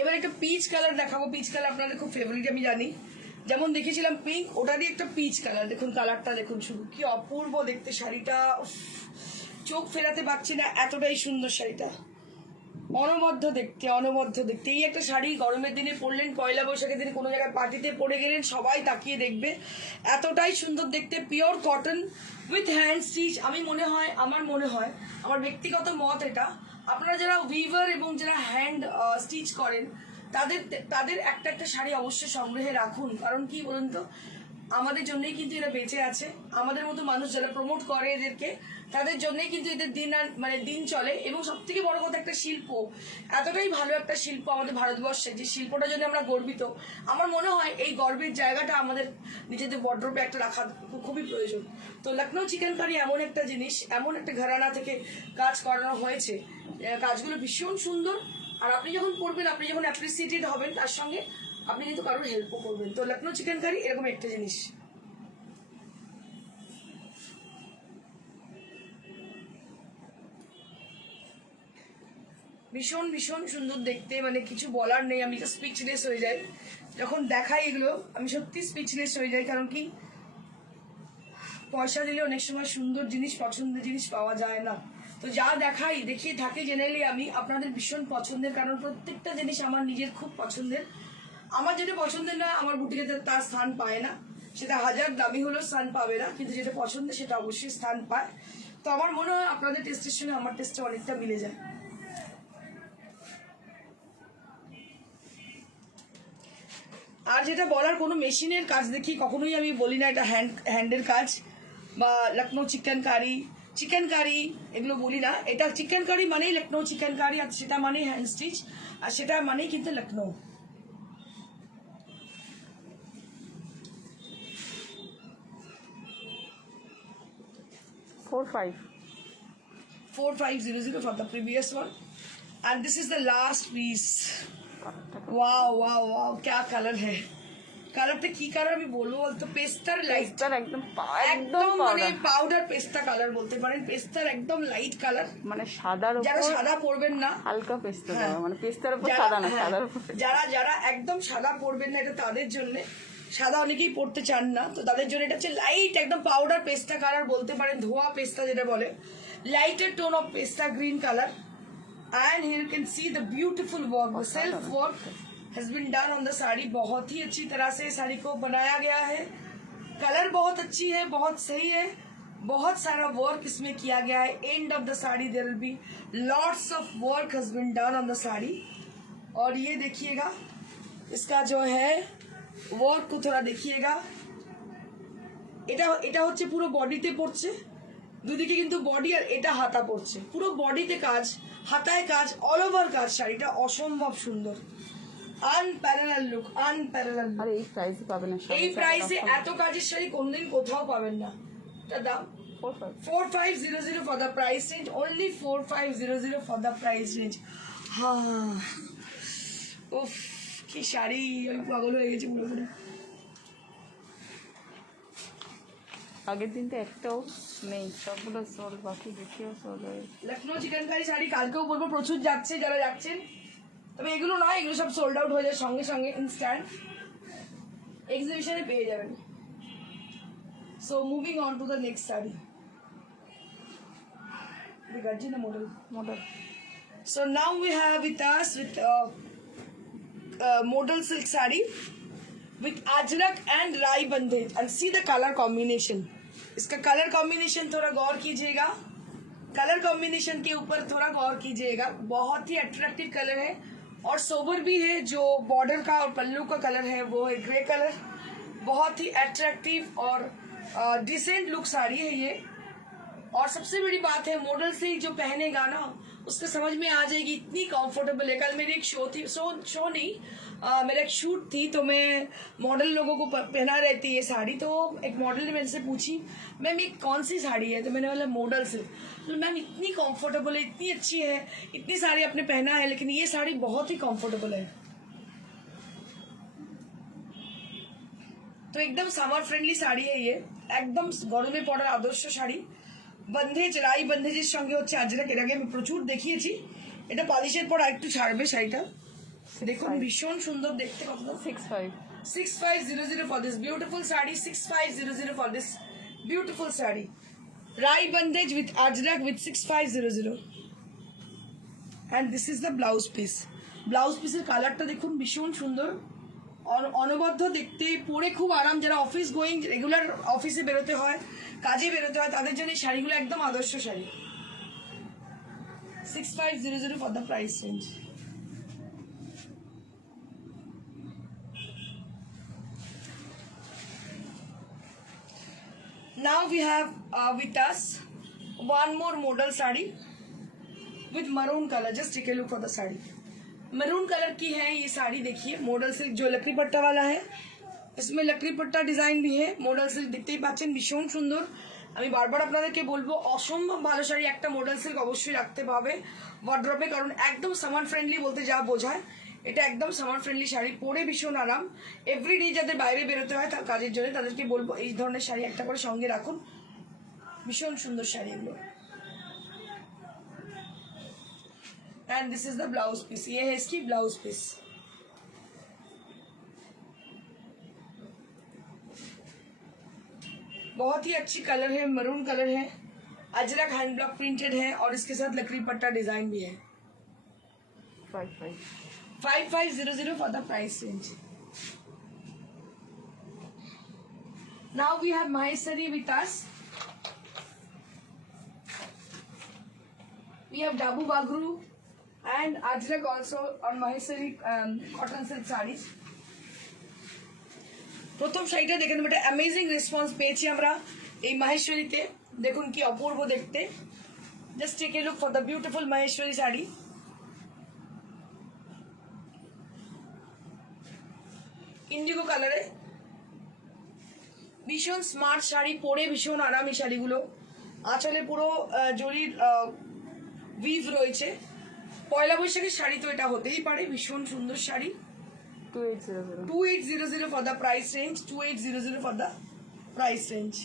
এবার একটা পিচ কালার দেখাবো। পিচ কালার আপনাদের খুব ফেভারিট আমি জানি, যেমন দেখেছিলাম পিঙ্ক, ওটারই একটা পিচ কালার। দেখুন কালারটা দেখুন, শুধু কি অপূর্ব দেখতে শাড়িটা, চোখ ফেরাতে পারছি না, এতটাই সুন্দর শাড়িটা, অনবদ্য দেখতে। এই একটা শাড়ি গরমের দিনে পরলেন, পয়লা বৈশাখের দিনে কোনো জায়গায় পার্টিতে পরে গেলেন, সবাই তাকিয়ে দেখবে, এতটাই সুন্দর দেখতে। Pure cotton with hand stitch. আমার মনে হয় আমার ব্যক্তিগত মত এটা, আপনারা যারা উইভার এবং যারা হ্যান্ড স্টিচ করেন তাদের একটা শাড়ি অবশ্যই সংগ্রহে রাখুন। কারণ কি বলুন তো, আমাদের জন্যই কিন্তু এরা বেঁচে আছে, আমাদের মতো মানুষ যারা প্রমোট করে এদেরকে, তাদের জন্যই কিন্তু এদের দিন আর মানে দিন চলে। এবং সব থেকে বড় কথা, একটা শিল্প, এতটাই ভালো একটা শিল্প আমাদের ভারতবর্ষে, যে শিল্পটা জন্য আমরা গর্বিত। আমার মনে হয় এই গর্বের জায়গাটা আমাদের নিজেদের বর্ডরোবে একটা রাখা খুবই প্রয়োজন। তো লখনৌ চিকেন কারি এমন একটা জিনিস, এমন একটা ঘরানা থেকে কাজ করানো হয়েছে, কাজগুলো ভীষণ সুন্দর। আর আপনি যখন করবেন, আপনি যখন অ্যাপ্রিসিয়েটেড হবেন, তার সঙ্গে আপনি কিন্তু কারোর হেল্পও করবেন। তো লখনৌ চিকেন কারি এরকম একটা জিনিস। ভীষণ ভীষণ সুন্দর দেখতে, মানে কিছু বলার নেই, আমি স্পিচলেস হয়ে যাই যখন দেখাই এগুলো, আমি সত্যি স্পিচলেস হয়ে যাই। কারণ কি, পয়সা দিলে অনেক সময় সুন্দর জিনিস, পছন্দের জিনিস পাওয়া যায় না। তো যা দেখাই, দেখিয়ে থাকি জেনারেলি আমি আপনাদের ভীষণ পছন্দের, কারণ প্রত্যেকটা জিনিস আমার নিজের খুব পছন্দের। আমার যেটা পছন্দের না, আমার বুটিকে তার স্থান পায় না, সেটা হাজার দামি হলেও স্থান পাবে না, কিন্তু যেটা পছন্দের সেটা অবশ্যই স্থান পায়। তো আমার মনে হয় আপনাদের টেস্টের সঙ্গে আমার টেস্টে অনেকটা মিলে যায়। আর যেটা বলার, কোনো মেশিনের কাজ দেখি কখনোই আমি বলি না এটা হ্যান্ডের কাজ, বা লখনৌ চিকেন কারি এগুলো বলি না। এটা চিকেন কারি মানেই লখনৌ চিকেন কারি, আর সেটা মানেই হ্যান্ড স্টিচ, আর সেটা মানেই কিন্তু Lucknow. 4500 for the previous one, and this is the last piece. Wow wow wow, क्या कलर है, কালারটা কি কালার আমি বলবো বলতো, পেস্তার লাইট, একদম মানে পাউডার পেস্তা কালার বলতে পারেন, পেস্তার একদম লাইট কালার, মানে সাদার উপর যারা সাদা পরবেন না, হালকা পেস্তা দেওয়া, মানে পেস্তার উপর সাদা না, সাদার উপর যারা যারা একদম সাদা পরবেন না, এটা তাদের জন্য। সাদা অনেকেই পড়তে চান না, তো তাদের জন্য এটা হচ্ছে লাইট একদম পাউডার পেস্তা কালার বলতে পারেন, ধোয়া পেস্তা যেটা বলে, লাইটের টোন অফ পেস্তা green colour. And here you can see the beautiful work, the self work has been done on the sari. बहुत ही अच्छी तरह से साड़ी को बनाया गया है, कलर बहुत अच्छी है, बहुत सही है, बहुत सारा वर्क इसमें किया गया है। And of the sari there will be lots of work has been done on the sari. और ये देखिएगा, इसका जो है वर्क को थोड़ा देखिएगा, এটা হচ্ছে পুরো বডিতে পড়ছে, দুদিকে কিন্তু বডি, আর এটা হাতা পড়ছে, পুরো বডিতে কাজ, হাতায় কাজ, অল ওভার কাজ, শাড়িটা অসম্ভব সুন্দর, আনপ্যারালাল লুক, আনপ্যারালাল। আর এই প্রাইসে পাবেন না, এই প্রাইসে এত কাজের শাড়ি কোনদিন কোথাও পাবেন না। এটার দাম 4500 for the price range, only 4500 for the price range। হ্যাঁ, উফ কি শাড়ি, আমি পাগল হয়ে গেছি পুরোপুরি। আগের দিন তো একটাও নেই, সবগুলো সোল, বাকি দেখিও সোল হয়ে। লখনৌ চিকেন কারি শাড়ি কালকেও বলবো প্রচুর যাচ্ছে, যারা যাচ্ছেন, তবে এগুলো নয়, এগুলো সব সোল্ড আউট হয়ে যায় সঙ্গে সঙ্গে, ইনস্ট্যান্ট, এক্সিবিশনে পেয়ে যাবেন। So moving on to the next sari, দেখাচ্ছি না model. So now we have with us with modal silk saree with ajrak and rai bandhej, and see the color combination। इसका कलर कॉम्बिनेशन थोड़ा गौर कीजिएगा, कलर कॉम्बिनेशन के ऊपर थोड़ा गौर कीजिएगा, बहुत ही अट्रैक्टिव कलर है और सोबर भी है। जो बॉर्डर का और पल्लू का कलर है वो है ग्रे कलर, बहुत ही अट्रैक्टिव और डिसेंट लुक साड़ी है ये। और सबसे बड़ी बात है, मॉडल से जो पहनेगा ना उसको समझ में आ जाएगी, इतनी कंफर्टेबल है। कल मेरी एक शो थी, शो नहीं, मेरा एक शूट थी, तो मैं मॉडल लोगों को पहना रही थी ये साड़ी। तो एक मॉडल ने मेरे से पूछी, मैम ये कौन सी साड़ी है, तो मैंने बोला मॉडल से। तो मैम इतनी कंफर्टेबल है, इतनी अच्छी है, इतनी साड़ी आपने पहना है, लेकिन ये साड़ी बहुत ही कंफर्टेबल है। तो एकदम समर फ्रेंडली শাড়ি है ये, একদম গরমে পড়ার আদর্শ শাড়ি। বন্ধেজ, রাই বন্ধেজের সঙ্গে হচ্ছে আজরাক, এর আগে আমি প্রচুর দেখিয়েছি। এটা পলিশের পর আরেকটু ছাড়বে শাড়িটা, দেখুন ভীষণ সুন্দর দেখতে। কত? 6500 for this beautiful sari, 6500 for this beautiful sari, Rai bandhej with ajrak with 6500। and this is the blouse piece। Blouse পিসের কালারটা দেখুন ভীষণ সুন্দর, অনবদ্য দেখতে, পরে খুব আরাম। যারা অফিস গোয়িং, রেগুলার অফিসে বেরোতে হয়, কাজে বেরোতে হয়, তাদের জন্য এই শাড়িগুলো একদম আদর্শ sari. 6500 for the price range। Now we have with us one more model sari with maroon color. Just take a look for the sari. maroon colour की है ये साड़ी. देखिए मॉडल सिल्क जो लकड़ी पट्टा वाला है, इसमें लकड़ी पट्टा डिजाइन भी है. মডেল সিল্ক দেখতেই পাচ্ছেন, ভীষণ সুন্দর. আমি বারবার আপনাদেরকে বলবো অসম্ভব ভালো শাড়ি একটা মডেল সিল্ক অবশ্যই রাখতে পাবে ওয়ার্ড্রপে, কারণ একদম সামার ফ্রেন্ডলি বলতে যা বোঝায় এটা একদম সামার ফ্রেন্ডলি শাড়ি, পরে ভীষণ আরাম. এভরিডে যাদের বাইরে বেরোতে হয় তার কাজের জন্য তাদেরকে বলবো এই ধরনের শাড়ি একটা করে সঙ্গে রাখুন. ভীষণ সুন্দর শাড়ি এগুলো. And this is the blouse piece. ये है इसकी ब्लाउज पीस. बहुत ही अच्छी कलर है, मरून कलर है, अजरक हैंड ब्लॉक प्रिंटेड है और इसके साथ लकड़ी पट्टा डिजाइन भी है. 5500 for the price range. Now we have Maheshwari with us. We have Dabu Bagru and Ajrak also on Maheshwari cotton silk sarees. প্রথম শাড়িটা দেখে নেব. একটা অ্যামেজিং রেসপন্স পেয়েছি আমরা এই মাহেশ্বরীতে. দেখুন কি অপূর্ব দেখতে. Just take a look for the beautiful Maheshwari sari. Indigo কালারে ভীষণ স্মার্ট শাড়ি, পরে ভীষণ আরাম এই শাড়িগুলো. আঁচলে পুরো জরির উইভ রয়েছে. পয়লা বৈশাখের শাড়ি তো এটা হতেই পারে. ভীষণ সুন্দর sari. 2800 for the price range. 2800 for the price range.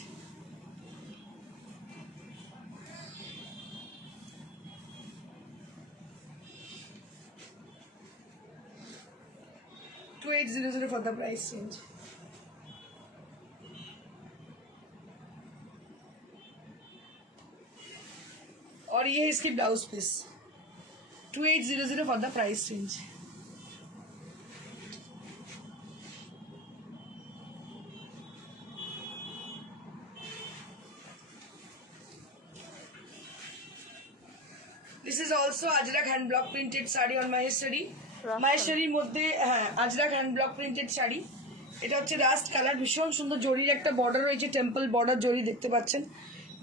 $2800 for the price range. और ये है इसकी blouse piece. 2800 for the price range. This is also Ajrak hand block printed sari on Maheshwari. মাহেশ্বরীর মধ্যে হ্যাঁ Ajrak hand block printed sari. এটা হচ্ছে রাস্ট কালার. ভীষণ সুন্দর জরির একটা বর্ডার রয়েছে, টেম্পল বর্ডার জরি দেখতে পাচ্ছেন.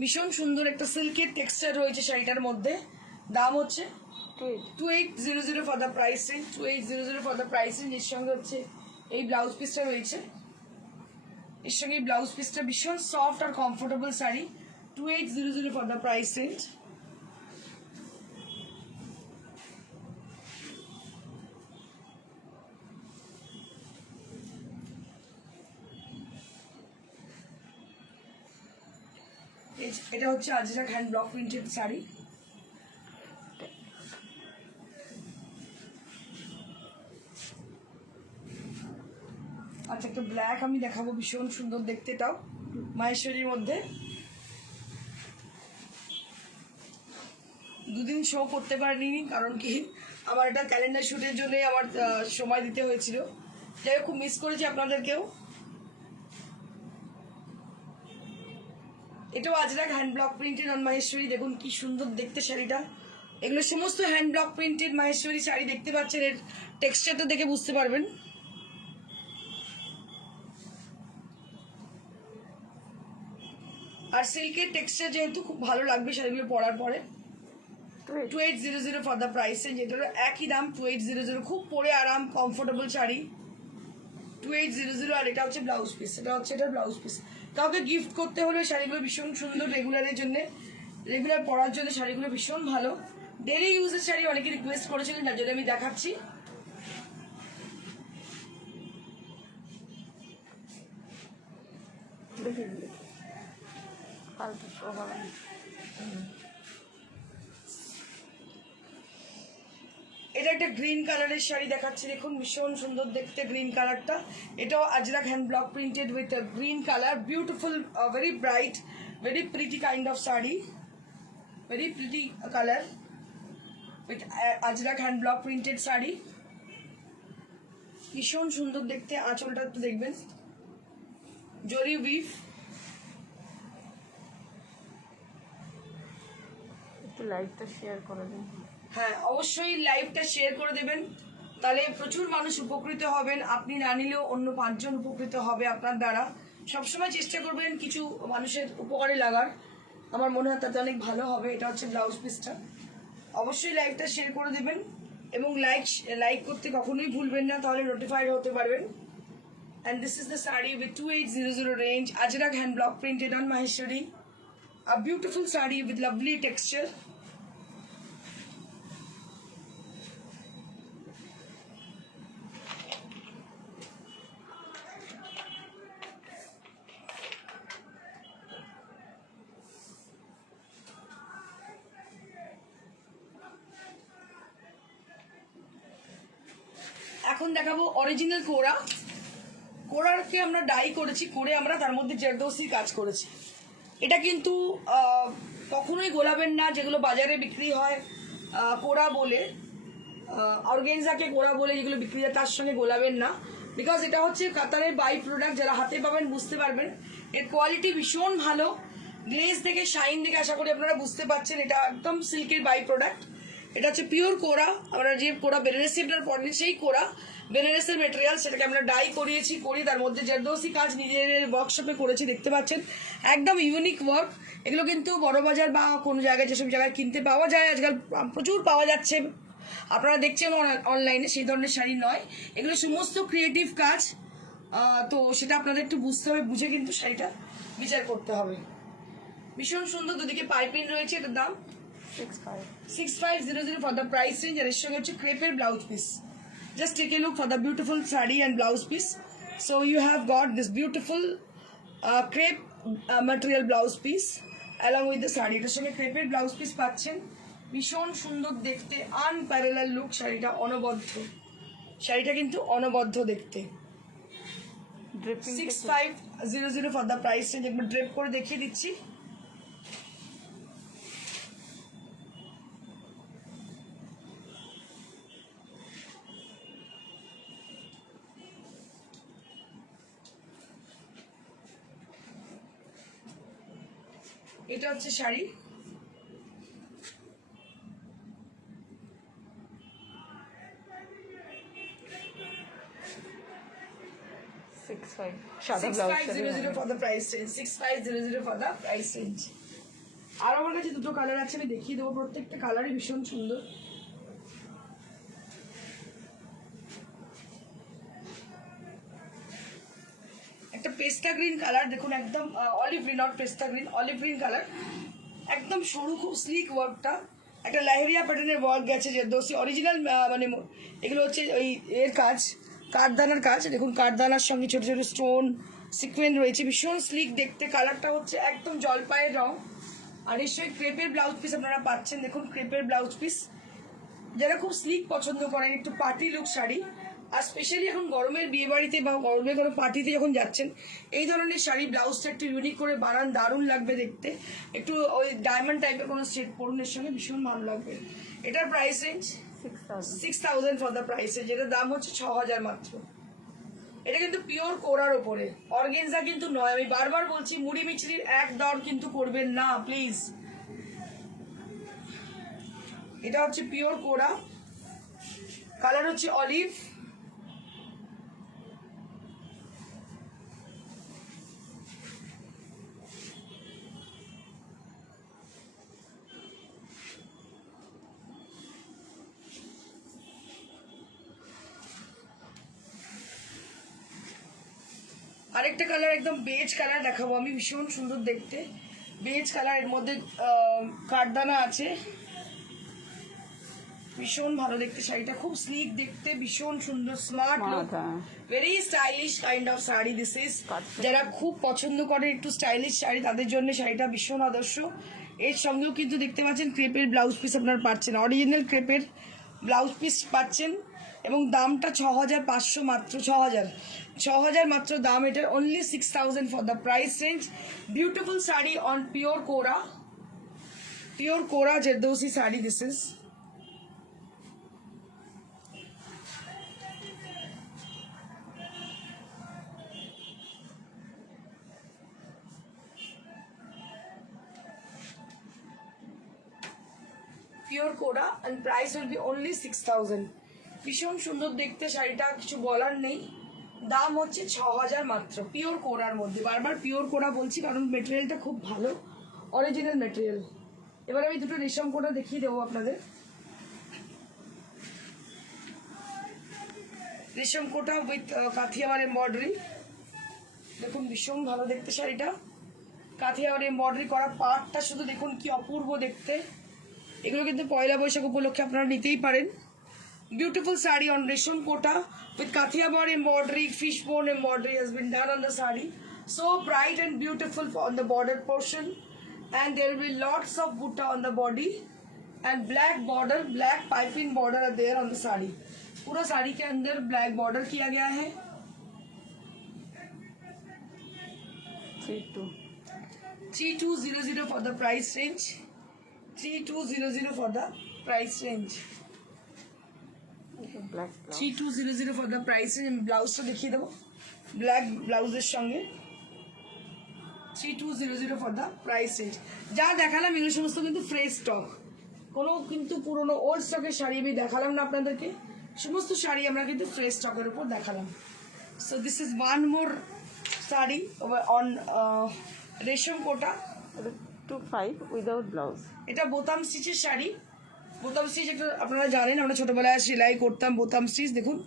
ভীষণ সুন্দর একটা সিল্কের টেক্সচার রয়েছে শাড়িটার মধ্যে. দাম হচ্ছে 2800 for the price range. 2800 for the price range. এর সঙ্গে হচ্ছে এই ব্লাউজ পিসটা রয়েছে. এর সঙ্গে এই ব্লাউজ পিসটা ভীষণ সফট আর comfortable sari. 2800 for the price range. এটা হচ্ছে Ajrakh hand block printed sari. আচ্ছা একটা ব্ল্যাক আমি দেখাবো, ভীষণ সুন্দর দেখতে. এটাও মাহেশ্বরীর মধ্যে. দুদিন শো করতে পারিনি কারণ কি আমার একটা ক্যালেন্ডার শুটের জন্য আমার সময় দিতে হয়েছিল. যাই হোক খুব মিস করেছি আপনাদেরকেও. এটাও Ajrak hand block printed on Maheshwari. দেখুন কি সুন্দর দেখতে শাড়িটা. এগুলো সমস্ত hand block printed Maheshwari sari. দেখতে পাচ্ছেন এর টেক্সচারটা দেখে বুঝতে পারবেন. আর সিল্কের টেক্সচার যেহেতু খুব ভালো লাগবে শাড়িগুলো পরার পরে. 2800 for the price range. এটারও একই দাম 2800. খুব পরে আরাম কমফোর্টেবল শাড়ি. 2800. আর এটা হচ্ছে ব্লাউজ পিস. এটা হচ্ছে এটার ব্লাউজ পিস. কাউকে গিফট করতে হলে শাড়িগুলো ভীষণ সুন্দর. রেগুলারের জন্য, রেগুলার পরার জন্য শাড়িগুলো ভীষণ ভালো. ডেলি ইউজের শাড়ি অনেকে রিকোয়েস্ট করেছিলেন, যার জন্য আমি দেখাচ্ছি. এটা একটা গ্রিন কালারের শাড়ি দেখাচ্ছি. দেখুন ভীষণ সুন্দর দেখতে গ্রিন কালারটা. এটাও Ajrak hand block printed with green colour. Beautiful, very bright, very pretty kind of sari. Very pretty colour with Ajrak hand block printed sari. ভীষণ সুন্দর দেখতে. আঁচলটা একটু দেখবেন, জরি উইভ. একটু লাইভটা শেয়ার করে দিন. হ্যাঁ অবশ্যই লাইভটা শেয়ার করে দেবেন, তাহলে প্রচুর মানুষ উপকৃত হবেন. আপনি না নিলেও অন্য 5 জন উপকৃত হবে আপনার দ্বারা. সবসময় চেষ্টা করবেন কিছু মানুষের উপকারে লাগার, আমার মনে হয় তাতে অনেক ভালো হবে। এটা হচ্ছে ব্লাউজ পিসটা। অবশ্যই লাইভটা শেয়ার করে দেবেন এবং লাইক করতে কখনোই ভুলবেন না, তাহলে নোটিফাইড হতে পারবেন। And this is the sari with 2800 range, Ajrak hand block printed on Maheshwari. A beautiful sari with lovely texture. এখন দেখাবো অরিজিনাল কোরা। কোরারকে আমরা ডাই করেছি, করে আমরা তার মধ্যে জারদৌসি কাজ করেছি। এটা কিন্তু কখনোই গোলাবেন না, যেগুলো বাজারে বিক্রি হয় কোরা বলে, অর্গেনজাকে কোরা বলে যেগুলো বিক্রি হয় তার সঙ্গে গোলাবেন না, বিকজ এটা হচ্ছে কাতারের বাই প্রোডাক্ট। যারা হাতে পাবেন বুঝতে পারবেন, এর কোয়ালিটি ভীষণ ভালো। গ্লেজ থেকে শাইন দেখে আশা করি আপনারা বুঝতে পারছেন এটা একদম সিল্কের বাই প্রোডাক্ট। এটা হচ্ছে পিওর কোরা। আমরা যে কোরা বেনারসিটার পরে সেই কোরা বেনারসের মেটেরিয়াল, সেটাকে আমরা ডাই করিয়েছি, করি তার মধ্যে জারদৌসি কাজ নিজের ওয়ার্কশপে করেছি, দেখতে পাচ্ছেন একদম ইউনিক ওয়ার্ক। এগুলো কিন্তু বড় বাজার বা কোনো জায়গায় যেসব জায়গায় কিনতে পাওয়া যায় আজকাল প্রচুর পাওয়া যাচ্ছে, আপনারা দেখছেন অনলাইনে, সেই ধরনের শাড়ি নয় এগুলো, সমস্ত ক্রিয়েটিভ কাজ। তো সেটা আপনাদের একটু বুঝতে হবে, বুঝে কিন্তু শাড়িটা বিচার করতে হবে। ভীষণ সুন্দর, দুদিকে পাইপিং রয়েছে। এটার দাম 6500 for the price range, আর এর সঙ্গে হচ্ছে ক্রেপের blouse piece. Just take a look for the beautiful saree and blouse piece. So you have got this beautiful crepe material blouse piece along with the saree. এটার সঙ্গে ক্রেপের ব্লাউজ পিস পাচ্ছেন, ভীষণ সুন্দর দেখতে, আনপ্যারালাল লুক। শাড়িটা অনবদ্য, শাড়িটা কিন্তু অনবদ্য দেখতে। 6500 for the price range। একবার ড্রেপ করে দেখিয়ে দিচ্ছি। এটা হচ্ছে শাড়ি। সাদা blouse 6500 for the price range, 6500 for the price range। আর আমার কাছে দুটো কালার আছে, আমি দেখিয়ে দেবো। প্রত্যেকটা কালারই ভীষণ সুন্দর। একটা পেস্টা গ্রিন কালার দেখুন, একদম olive green, not pista green, olive green colour, একদম সরু, খুব স্লিক ওয়ার্কটা। একটা লাহেরিয়া প্যাটার্নের ওয়ার্ক গেছে, যে দোষী অরিজিনাল, মানে এগুলো হচ্ছে ওই এর কাজ, কাঠদানার কাজ। দেখুন কাঠদানার সঙ্গে ছোটো ছোটো স্টোন সিকোয়েন্স রয়েছে, ভীষণ স্লিক দেখতে। কালারটা হচ্ছে একদম জলপাইয়ের রং, আর এর সঙ্গে ক্রেপের ব্লাউজ পিস আপনারা পাচ্ছেন। দেখুন ক্রেপের ব্লাউজ পিস, যারা খুব স্লিক পছন্দ করেন, একটু পার্টি লুক শাড়ি, আর স্পেশালি এখন গরমের বিয়ে বাড়িতে বা গরমের কোনো পার্টিতে যখন যাচ্ছেন, এই ধরনের শাড়ি ব্লাউজটা একটু ইউনিক করে বানান, দারুণ লাগবে দেখতে। একটু ওই ডায়মন্ড টাইপের কোনো সেট পরনের সঙ্গে ভীষণ ভালো লাগবে। এটার price range 6000 for the price range. এটার দাম হচ্ছে 6000 মাত্র। এটা কিন্তু পিওর কোরার ওপরে, অর্গেনজা কিন্তু নয়। আমি বারবার বলছি, মুড়ি মিছরির এক দর কিন্তু করবেন না প্লিজ। এটা হচ্ছে পিওর কোরা, কালার হচ্ছে অলিভ। আরেকটা কালার একদম বেজ কালার দেখাবো আমি, ভীষণ সুন্দর দেখতে বেজ কালার। এর মধ্যে কাঠদানা আছে, ভীষণ ভালো দেখতে শাড়িটা, খুব স্লিক দেখতে, ভীষণ সুন্দর, smart look, very stylish kind of sari this is. যারা খুব পছন্দ করে একটু স্টাইলিশ শাড়ি, তাদের জন্য শাড়িটা ভীষণ আদর্শ। এর সঙ্গেও কিন্তু দেখতে পাচ্ছেন ক্রেপের ব্লাউজ পিস আপনারা পাচ্ছেন, অরিজিনাল ক্রেপের ব্লাউজ পিস পাচ্ছেন, এবং দামটা 6500 মাত্র। 6000 মাত্র দাম এটার, only 6000 for the price range. Beautiful sari on pure কোরা জেরদৌসি শাড়ি দিস ইজ। পিওর কোরা and price will be only 6000। ভীষণ সুন্দর দেখতে শাড়িটা, কিছু বলার নেই, দাম হচ্ছে 6000 মাত্র, পিওর কোরার মধ্যে। বারবার পিওর কোরা বলছি কারণ মেটেরিয়ালটা খুব ভালো, অরিজিনাল মেটেরিয়াল। এবার আমি দুটো রেশম কোটা দেখিয়ে দেবো আপনাদের। রেশম কোটা উইথ কাথিয়াওয়ার এমব্রয়ডারি, দেখুন ভীষণ ভালো দেখতে শাড়িটা। কাথিয়াওয়ার এমব্রয়ডারি করা পাড়টা শুধু দেখুন কি অপূর্ব দেখতে। এগুলো কিন্তু পয়লা বৈশাখ উপলক্ষে আপনারা নিতেই পারেন। Beautiful saree on resham kota with kathiawar embroidery, fishbone embroidery has been done on the saree. So bright and beautiful on the border portion, and there will be lots of butta on the body and black border, black piping border are there on the saree. पूरा साड़ी के अंदर ब्लैक बॉर्डर किया गया है। 3200 for the price range, 3200 for the price range, black 3200 for the price range। ব্লাউজটা দেখিয়ে দেবো ব্ল্যাক ব্লাউজের সঙ্গে, 3200 for the price range। যা দেখালাম এগুলো সমস্ত কিন্তু ফ্রেশ স্টক, কোনো কিন্তু পুরোনো ওল্ড স্টকের শাড়ি আমি দেখালাম না আপনাদেরকে, সমস্ত শাড়ি আমরা কিন্তু ফ্রেশ স্টকের উপর দেখালাম। So this is one more sari on রেশম কোটা। 25 উইদাউট ব্লাউজ। এটা বোতাম স্টিচের শাড়ি। বোতাম স্টিচ একটা আপনারা জানেন, আমরা ছোটবেলায় সেলাই করতাম বোতাম স্টিচ। দেখুন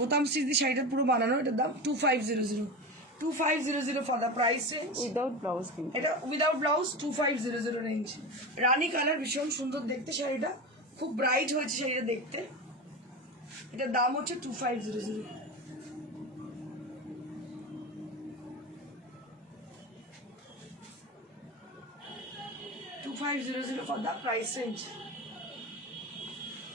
বোতাম স্টিচ দিয়ে শাড়িটা পুরো বানানো। এটার দাম 2500 for the price range. Without blouse কিন্তু এটা উইদাউট ব্লাউজ 2500 রেঞ্জ। রানী কালার, ভীষণ সুন্দর দেখতে শাড়িটা, খুব ব্রাইট হয়েছে শাড়িটা দেখতে। এটার দাম হচ্ছে 2500। For the price range.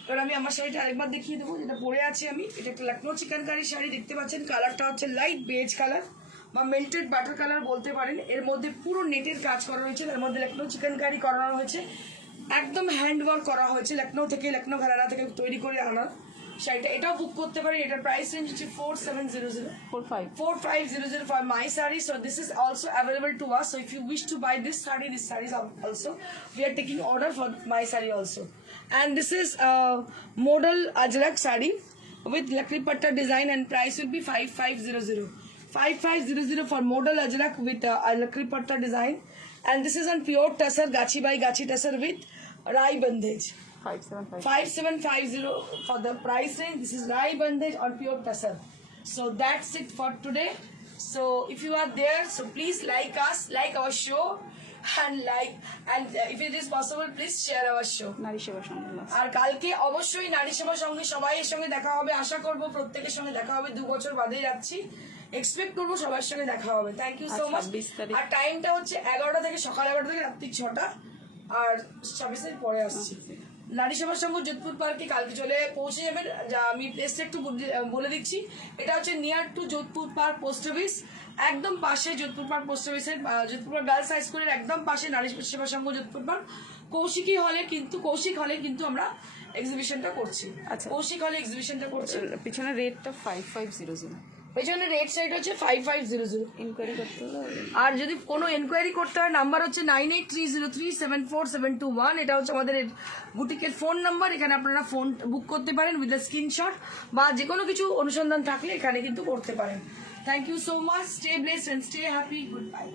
এবার আমি আমার শাড়িটা আরেকবার দেখিয়ে দেবো যেটা পরে আছি আমি। এটা একটা লখনৌ চিকেনকারি শাড়ি, দেখতে পাচ্ছেন কালারটা হচ্ছে লাইট বেজ কালার বা মেল্টেড বাটার কালার বলতে পারেন। এর মধ্যে পুরো নেটের কাজ করা হয়েছে, এর মধ্যে লখনৌ চিকেনকারি করানো হয়েছে, একদম হ্যান্ডওয়ার্ক করা হয়েছে, লখনৌ থেকে, লখনৌ ঘরানা থেকে তৈরি করে আনা শাড়িটা। এটাও বুক করতে পারেন। এটার প্রাইস রেঞ্জ হচ্ছে 4500 for my saree. So this is also available to us. So if you wish to buy this saree is also, we are taking order for my saree also. And this is modal ajrak saree with lakri patta design, and price will be 5500 for modal ajrak with lakri patta design. And this is on pure tussar, gachi by gachi tussar with rai bandage. 5750 for the price range. This is rai bandage on pure tussar. So that's it for today. So if you are there, so please like us, like our show, and if it is possible, please share our show. নারী সেবা সংঘ। আর কালকে অবশ্যই নারী সেবা সঙ্গে সবাইয়ের সঙ্গে দেখা হবে, আশা করব প্রত্যেকের সঙ্গে দেখা হবে। 2 বছর বাদেই যাচ্ছি, এক্সপেক্ট করবো সবার সঙ্গে দেখা হবে। Thank you so much. আর টাইমটা হচ্ছে 11টা থেকে, সকাল 11টা থেকে রাত্রি 6টা, আর 26 তারিখ পরে আসছি। নারী সেবার সঙ্গে যোধপুর পার্কে কালকে চলে পৌঁছে যাবেন। যা আমি প্লেসটা একটু বলে দিচ্ছি, এটা হচ্ছে near to Jodhpur park post office, একদম পাশে যোধপুর পার্ক পোস্ট অফিসের, যোধপুর পার্ক গার্লস হাই স্কুলের একদম পাশে নারী সেবা সংঘ যোধপুর পার্ক। কৌশিক হলে কিন্তু আমরা এক্সিবিশনটা করছি। আচ্ছা, কৌশিক হলে এক্সিবিশনটা করছি। পিছনে রেটটা 5500। পেছনে রেট সাইড হচ্ছে 5500। ইনকোয়ারি করতে হলে আর যদি কোনো এনকোয়ারি করতে হয়, নাম্বার হচ্ছে 9830374721। এটা হচ্ছে আমাদের বুটিকের ফোন নাম্বার। এখানে আপনারা ফোন বুক করতে পারেন উইথ দ্য স্ক্রিনশট, বা যে কোনো কিছু অনুসন্ধান থাকলে এখানে কিন্তু করতে পারেন। Thank you so much. Stay blessed and stay happy. Good by.